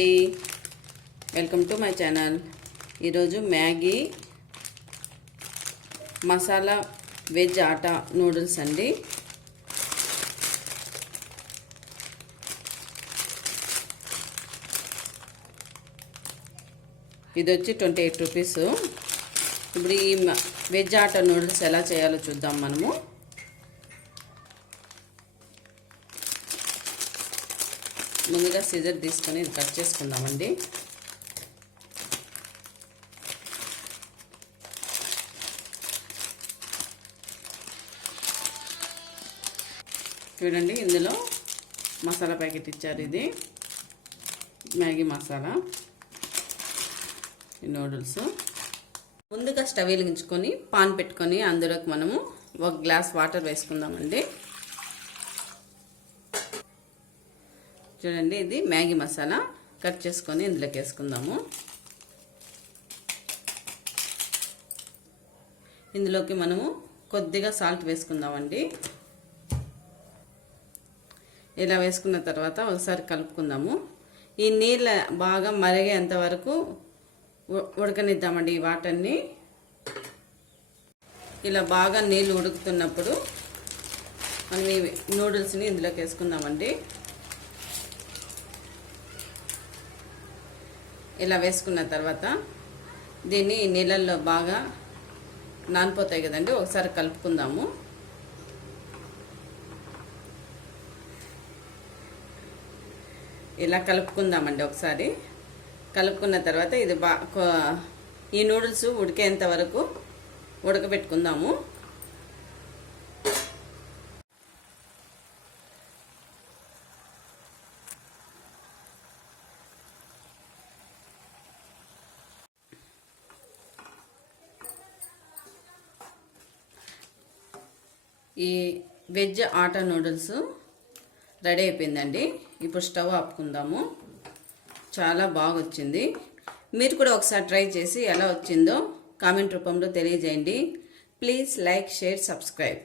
అండి, welcome to my channel. ఈరోజు Maggi masala veg ఆటా noodles అండి. ఇది వచ్చి 28 రూపీస్. ఇప్పుడు ఈ వెజ్ ఆటా నూడిల్స్ ఎలా చేయాలో చూద్దాం మనము. ముందుగా సిజర్ తీసుకొని ఇది కట్ చేసుకుందామండి. చూడండి, ఇందులో మసాలా ప్యాకెట్ ఇచ్చారు. ఇది మ్యాగీ మసాలా, ఈ నూడిల్స్. ముందుగా స్టవ్ వెలిగించుకొని పాన్ పెట్టుకొని అందులోకి మనము 1 గ్లాస్ వాటర్ వేసుకుందామండి. చూడండి, ఇది మ్యాగీ మసాలా కట్ చేసుకొని ఇందులోకి వేసుకుందాము. ఇందులోకి మనము కొద్దిగా సాల్ట్ వేసుకుందామండి. ఇలా వేసుకున్న తర్వాత ఒకసారి కలుపుకుందాము. ఈ నీళ్ళ బాగా మరిగేంత వరకు ఉడకనిద్దామండి ఈ వాటర్ని. ఇలా బాగా నీళ్ళు ఉడుకుతున్నప్పుడు మనం ఈ నూడిల్స్ని ఇందులోకి వేసుకుందామండి. ఇలా వేసుకున్న తర్వాత దీన్ని నీళ్ళల్లో బాగా నానిపోతాయి కదండి, ఒకసారి కలుపుకుందాము. ఇలా కలుపుకుందామండి. ఒకసారి కలుపుకున్న తర్వాత ఇది ఈ నూడిల్స్ ఉడికేంత వరకు ఉడకబెట్టుకుందాము. ఈ వెజ్ ఆటా నూడిల్స్ రెడీ అయిపోయిందండి. ఇప్పుడు స్టవ్ ఆపుకుందాము. చాలా బాగా వచ్చింది. మీరు కూడా ఒకసారి ట్రై చేసి ఎలా వచ్చిందో కామెంట్ రూపంలో తెలియజేయండి. Please like, share, subscribe.